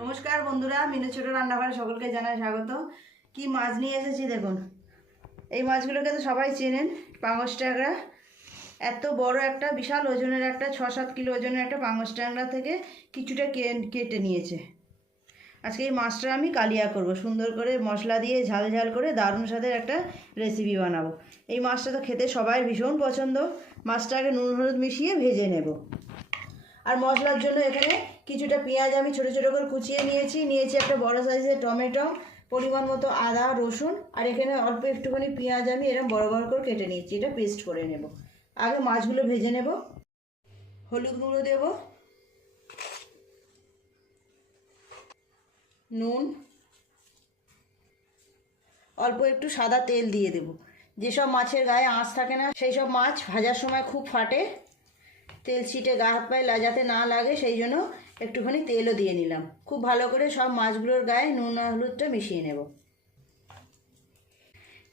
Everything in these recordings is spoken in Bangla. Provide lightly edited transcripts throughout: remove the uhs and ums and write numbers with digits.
নমস্কার বন্ধুরা, মিনু ছোট রান্নাঘরে সকলকে জানাই স্বাগত। কি মাছ নিয়ে এসেছি দেখুন। এই মাছগুলোকে তো সবাই চেনেন, পাঙস ট্যাংরা। এত বড় একটা বিশাল ওজনের একটা 6-7 কিলো ওজনের একটা পাঙস ট্যাংরা থেকে কিছুটা কেটে নিয়েছে। আজকে এই মাছটা আমি কালিয়া করব, সুন্দর করে মশলা দিয়ে ঝাল ঝাল করে দারুণ স্বাদের একটা রেসিপি বানাবো। এই মাছটা তো খেতে সবাই ভীষণ পছন্দ। মাছটাকে নুন হলুদ মিশিয়ে ভেজে নেব। আর মশলার জন্য এখানে কিছুটা পেঁয়াজ আমি ছোটো ছোটো করে কুচিয়ে নিয়েছি একটা বড় সাইজের টমেটো, পরিমাণ মতো আদা রসুন, আর এখানে অল্প একটুখানি পেঁয়াজ আমি এরকম বড় বড় করে কেটে নিয়েছি। এটা পেস্ট করে নেব। আগে মাছগুলো ভেজে নেব। হলুদ গুঁড়ো দেব, নুন, অল্প একটু সাদা তেল দিয়ে দেব। যেসব মাছের গায়ে আঁশ থাকে না সেই সব মাছ ভাজার সময় খুব ফাটে, তেল ছিটে গা হাত পায়ে যাতে না লাগে সেই জন্য একটুখানি তেলও দিয়ে নিলাম। খুব ভালো করে সব মাছগুলোর গায়ে নুন আর হলুদটা মিশিয়ে নেব।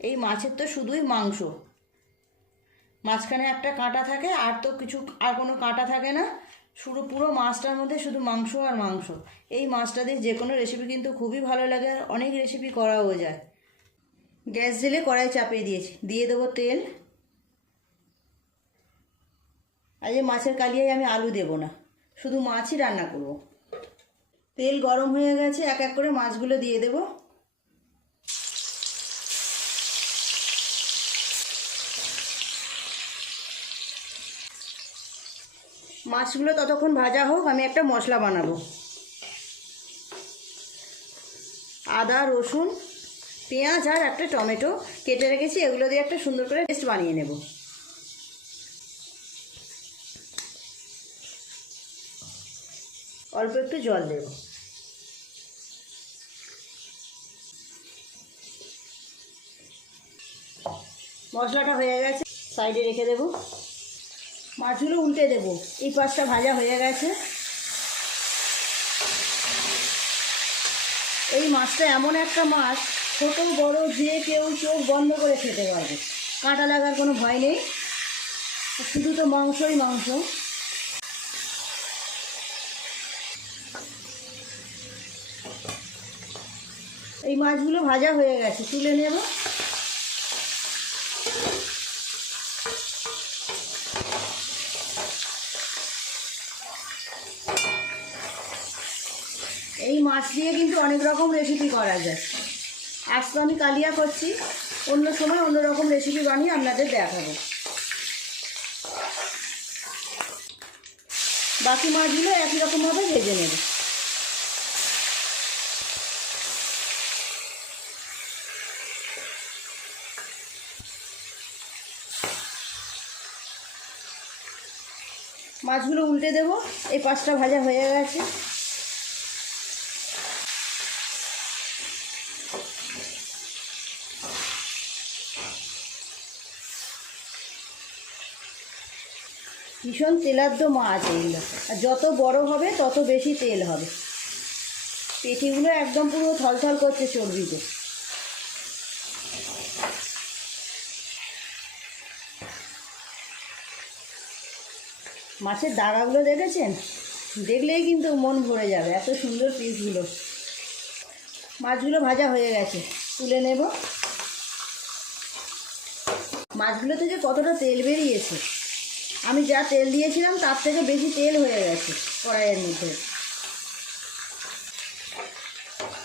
এই মাছের তো শুধুই মাংস, মাঝখানে একটা কাঁটা থাকে, আর তো কিছু আর কোনো কাঁটা থাকে না। পুরো মাছটার মধ্যে শুধু মাংস আর মাংস। এই মাছটা দিয়ে যে কোনো রেসিপি কিন্তু খুবই ভালো লাগে, আর অনেক রেসিপি করাও যায়। গ্যাস জেলে কড়াই চাপিয়ে দিয়েছি, দিয়ে দেবো তেল। আজ মাছের কালিয়ায় আমি আলু দেব না, শুধু মাছই রান্না করব। তেল গরম হয়ে গেছে, এক এক করে মাছগুলো দিয়ে দেব। মাছগুলো ততক্ষণ ভাজা হোক, আমি একটা মশলা বানাবো। আদা রসুন পেঁয়াজ আর একটা টমেটো কেটে রেখেছি, এগুলো দিয়ে একটা সুন্দর করে পেস্ট বানিয়ে নেব। অল্প একটু জল দেব। মশলাটা হয়ে গেছে, সাইডে রেখে দেব। মাছগুলো উল্টে দেব। এই পাশটা ভাজা হয়ে গেছে। এই মাছটা এমন একটা মাছ, ছোট বড় যে কেউ চোখ বন্ধ করে খেতে পারবে, কাঁটা লাগার কোনো ভয় নেই। শুধু তো মাংসই মাংস। এই মাছগুলো ভাজা হয়ে গেছে, তুলে নেব। এই মাছ দিয়ে কিন্তু অনেক রকম রেসিপি করা যায়। আজ তো আমি কালিয়া করছি, অন্য সময় অন্য রকম রেসিপি বানিয়ে আপনাদের দেখাবো। বাকি মাছগুলো একই রকমভাবে ভেজে নেব। মাছগুলো উল্টে দেব। এই পাঁচটা ভাজা হয়ে গেছে। ভীষণ তেলাদ্য মাছ এগুলো, আর যত বড় হবে তত বেশি তেল হবে। পেটিগুলো একদম পুরো থলথল করছে চর্বিতে। মাছের দাগাগুলো দেখেছেন? দেখলেই কিন্তু মন ভরে যাবে, এত সুন্দর পিসগুলো। মাছগুলো ভাজা হয়ে গেছে, তুলে নেব। মাছগুলোতে যে কতটা তেল বেরিয়েছে, আমি যা তেল দিয়েছিলাম তার থেকে বেশি তেল হয়ে গেছে কড়াইয়ের মধ্যে।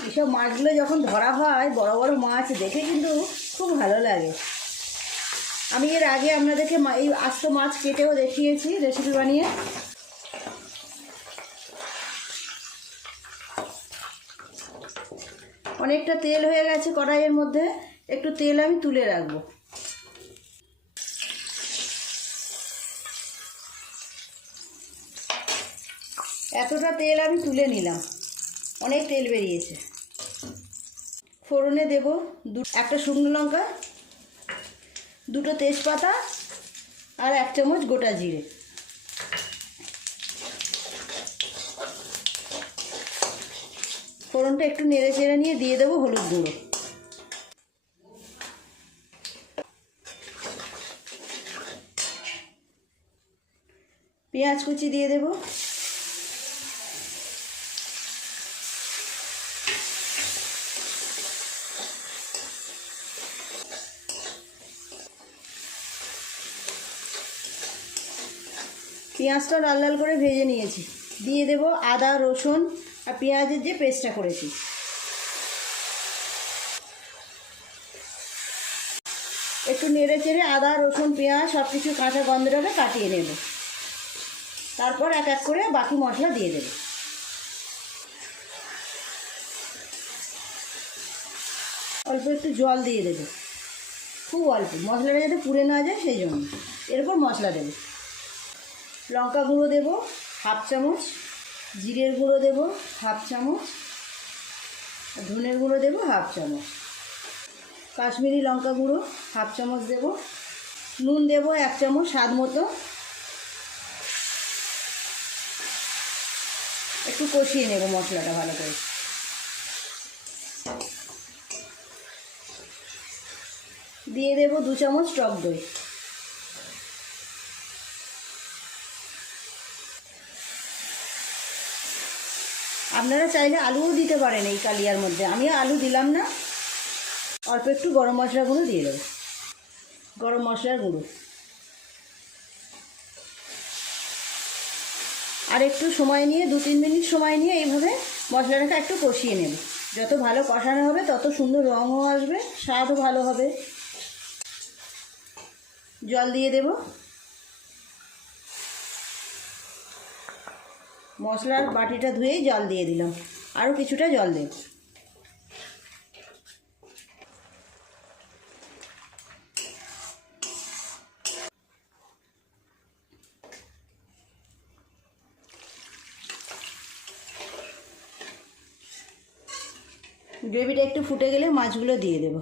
এইসব মাছগুলো যখন ধরা হয়, বড় বড় মাছ দেখে কিন্তু খুব ভালো লাগে। আমি এর আগে আপনাদেরকে এই আস্ত মাছ কেটেও দেখিয়েছি রেসিপি বানিয়ে। অনেকটা তেল হয়ে গেছে কড়াইয়ের মধ্যে, একটু তেল আমি তুলে রাখবো। এতটা তেল আমি তুলে নিলাম, অনেক তেল বেরিয়েছে। ফোড়নে দেব একটা শুকনো লঙ্কা, দুটো তেজপাতা আর 1 চামচ গোটা জিরে। ফোড়নটা একটু নেড়ে চেড়ে নিয়ে দিয়ে দেবো হলুদ গুঁড়ো। পেঁয়াজ কুচি দিয়ে দেব। পেঁয়াজটা লাল লাল করে ভেজে নিয়েছি, দিয়ে দেব আদা রসুন আর পেঁয়াজের যে পেস্টটা করেছি। একটু নেড়ে চেড়ে আদা রসুন পেঁয়াজ সব কিছু কাঁচা গন্ধটাকে কাটিয়ে নেব। তারপর এক এক করে বাকি মশলা দিয়ে দেব। অল্প একটু জল দিয়ে দেব, খুব অল্প, মশলাটা যাতে পুড়ে না যায় সেই জন্য। এরপর মশলা দেব, লঙ্কা গুঁড়ো দেব হাফ চামচ, জিরের গুঁড়ো দেব হাফ চামচ, ধনের গুঁড়ো দেব হাফ চামচ, কাশ্মীরি লঙ্কা গুঁড়ো হাফ চামচ দেব, নুন দেব 1 চামচ স্বাদ মতো। একটু কষিয়ে নেব মশলাটা ভালো করে। দিয়ে দেব 2 চামচ টক দই। আপনারা চাইলে আলুও দিতে পারেন এই কালিয়ার মধ্যে, আমি আলু দিলাম না। অল্প একটু গরম মশলা গুঁড়ো দিয়ে দেবো, গরম মশলার গুঁড়ো। আর একটু সময় নিয়ে 2-3 মিনিট সময় নিয়ে এইভাবে মশলাটাকে একটু কষিয়ে নেব। যত ভালো কষানো হবে তত সুন্দর রঙও আসবে, স্বাদও ভালো হবে। জল দিয়ে দেব, মশলার বাটিটা ধুয়েই জল দিয়ে দিলাম, আরও কিছুটা জল দেব। গ্রেভিটা একটু ফুটে গেলে মাছগুলো দিয়ে দেব।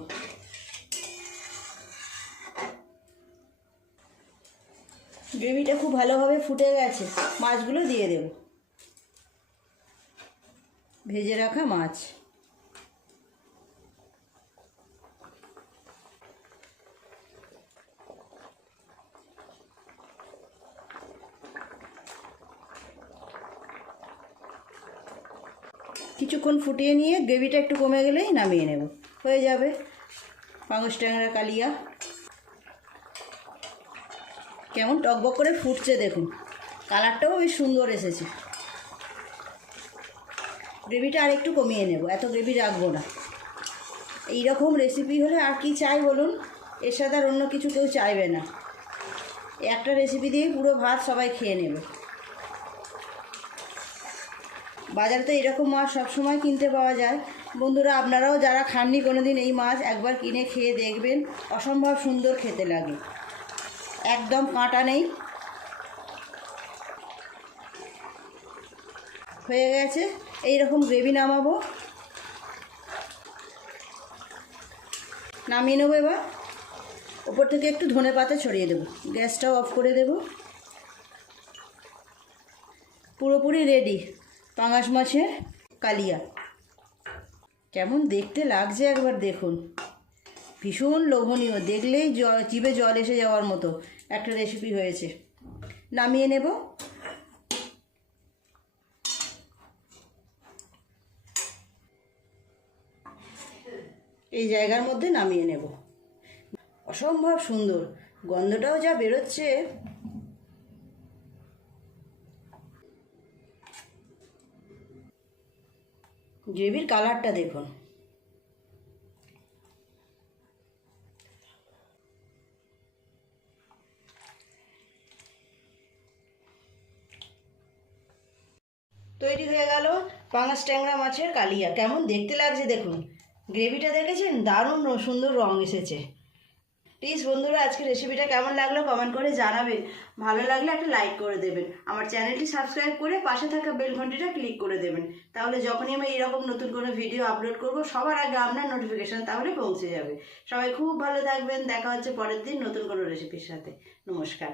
গ্রেভিটা খুব ভালোভাবে ফুটে গেছে, মাছগুলো দিয়ে দেব, ভেজে রাখা মাছ। কিছুক্ষণ ফুটিয়ে নিয়ে গ্রেভিটা একটু কমে গেলেই নামিয়ে নেব, হয়ে যাবে পাঙাশ ট্যাংরা কালিয়া। কেমন টকবক করে ফুটছে দেখুন, কালারটাও বেশ সুন্দর এসেছে। গ্রেভিটা আর একটু কমিয়ে নেব, এত গ্রেভি রাখবো না। এইরকম রেসিপি হলে আর কি চাই বলুন, এর সাথে আর অন্য কিছু কেউ চাইবে না। একটা রেসিপি দিয়ে পুরো ভাত সবাই খেয়ে নেবে। বাজারে তো এরকম মাছ সবসময় কিনতে পাওয়া যায়। বন্ধুরা, আপনারাও যারা খাননি কোনো দিন এই মাছ, একবার কিনে খেয়ে দেখবেন, অসম্ভব সুন্দর খেতে লাগে, একদম কাঁটা নেই। হয়ে গেছে, এই রকম গ্রেভি নামাবো, নামিয়ে নেবো। এবার ওপর থেকে একটু ধনেপাতা ছড়িয়ে দেবো, গ্যাসটাও অফ করে দেব। পুরোপুরি রেডি পাঙাশ মাছের কালিয়া। কেমন দেখতে লাগছে একবার দেখুন, ভীষণ লোভনীয়, দেখলেই জিভে জল এসে যাওয়ার মতো একটা রেসিপি হয়েছে। নামিয়ে নেব। এই জায়গার মধ্যে নামিয়ে নেব। অসম্ভব সুন্দর, গন্ধটাও যা বেরোচ্ছে। গ্রেভির কালারটা দেখুন, তৈরি হয়ে গেল পাঙাশ ট্যাংরা মাছের কালিয়া। কেমন দেখতে লাগছে দেখুন, গ্রেভিটা দেখেছেন, দারুণ সুন্দর রং এসেছে। প্লিজ বন্ধুরা, আজকে রেসিপিটা কেমন লাগলো কমেন্ট করে জানাবেন। ভালো লাগলে একটা লাইক করে দেবেন, আমার চ্যানেলটি সাবস্ক্রাইব করে পাশে থাকা বেল ঘন্টিটা ক্লিক করে দেবেন। তাহলে যখনই আমি এরকম নতুন কোনো ভিডিও আপলোড করব, সবার আগে আপনার নোটিফিকেশান তাহলে পৌঁছে যাবে। সবাই খুব ভালো থাকবেন, দেখা হচ্ছে পরের দিন নতুন কোনো রেসিপির সাথে। নমস্কার।